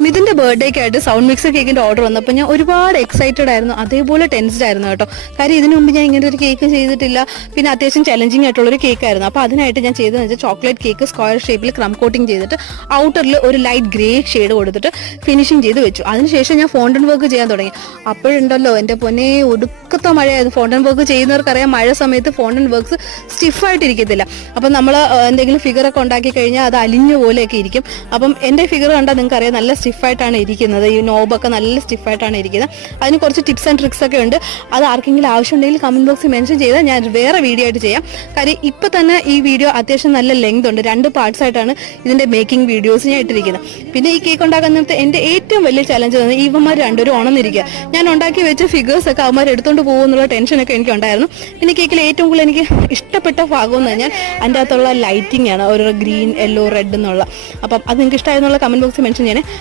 മിഥുന്റെ ബർത്ത്ഡേക്ക് ആയിട്ട് sound mixer കേക്കിന്റെ ഓർഡർ വന്നപ്പോൾ ഞാൻ ഒരുപാട് എക്സൈറ്റഡ് ആയിരുന്നു, അതേപോലെ ടെൻസ്ഡ് ആയിരുന്നു കേട്ടോ. കാര്യം ഇതിനു മുമ്പ് ഞാൻ ഇങ്ങനെ ഒരു കേക്ക് ചെയ്തിട്ടില്ല. പിന്നെ അത്യാവശ്യം ചലഞ്ചിങ് ആയിട്ടുള്ള ഒരു കേക്ക് ആയിരുന്നു. അപ്പോൾ അതിനായിട്ട് ഞാൻ ചെയ്തതെന്ന് വെച്ചാൽ ചോക്ലേറ്റ് കേക്ക് സ്ക്വയർ ഷേപ്പിൽ ക്രം കോട്ടിങ് ചെയ്തിട്ട് ഔട്ടറിൽ ഒരു ലൈറ്റ് ഗ്രേ ഷെയ്ഡ് കൊടുത്തിട്ട് ഫിനിഷിങ് ചെയ്ത് വെച്ചു. അതിനുശേഷം ഞാൻ ഫോണ്ടൻ വർക്ക് ചെയ്യാൻ തുടങ്ങി. അപ്പോഴുണ്ടല്ലോ എൻ്റെ പൊന്നെ ഒടുക്കത്തെ മഴയായിരുന്നു. ഫോണ്ടൻ വർക്ക് ചെയ്യുന്നവർക്കറിയാം, മഴ സമയത്ത് ഫോണ്ടൻ വർക്ക്സ് സ്റ്റിഫായിട്ടിരിക്കത്തില്ല. അപ്പം നമ്മൾ എന്തെങ്കിലും ഫിഗറൊക്കെ ഉണ്ടാക്കി കഴിഞ്ഞാൽ അത് അലിഞ്ഞ പോലെയൊക്കെ ഇരിക്കും. അപ്പം എൻ്റെ ഫിഗർ കണ്ടാൽ നിങ്ങൾക്ക് അറിയാം, നല്ല സ്റ്റിഫായിട്ടാണ് ഇരിക്കുന്നത്. ഈ നോബൊക്കെ നല്ല സ്റ്റിഫായിട്ടാണ് ഇരിക്കുന്നത്. അതിന് കുറച്ച് ടിപ്സ് ആൻഡ് ട്രിക്സ് ഒക്കെ ഉണ്ട്. അത് ആർക്കെങ്കിലും ആവശ്യമുണ്ടെങ്കിൽ കമന്റ് ബോക്സിൽ മെൻഷൻ ചെയ്താൽ ഞാൻ വേറെ വീഡിയോ ആയിട്ട് ചെയ്യാം. കാര്യം ഇപ്പം തന്നെ ഈ വീഡിയോ അത്യാവശ്യം നല്ല ലെങ്ത് ഉണ്ട്. 2 പാർട്സ് ആയിട്ടാണ് ഇതിന്റെ മേക്കിംഗ് വീഡിയോസ് ഞാൻ ഇട്ടിരിക്കുന്നത്. പിന്നെ ഈ കേക്ക് ഉണ്ടാക്കുന്ന എൻ്റെ ഏറ്റവും വലിയ ചലഞ്ച് തന്നെ ഇവന്മാർ രണ്ടുപേരും ഉണർന്നിരിക്കുക. ഞാൻ ഉണ്ടാക്കി വെച്ച ഫിഗേഴ്സ് ഒക്കെ അവന്മാർ എടുത്തുകൊണ്ട് പോകുന്നുള്ള ടെൻഷനൊക്കെ എനിക്ക് ഉണ്ടായിരുന്നു. പിന്നെ കേക്കിൽ ഏറ്റവും കൂടുതൽ എനിക്ക് ഇഷ്ടപ്പെട്ട ഭാഗം എന്ന് പറഞ്ഞാൽ അതിൻ്റെ അകത്തുള്ള ലൈറ്റിംഗ് ആണ്, ഒരു ഗ്രീൻ, യെല്ലോ, റെഡ് എന്നുള്ള. അപ്പം അത് നിങ്ങൾക്ക് ഇഷ്ടമായിരുന്നുള്ള കമന്റ് ബോക്സിൽ മെൻഷൻ ചെയ്യണേ.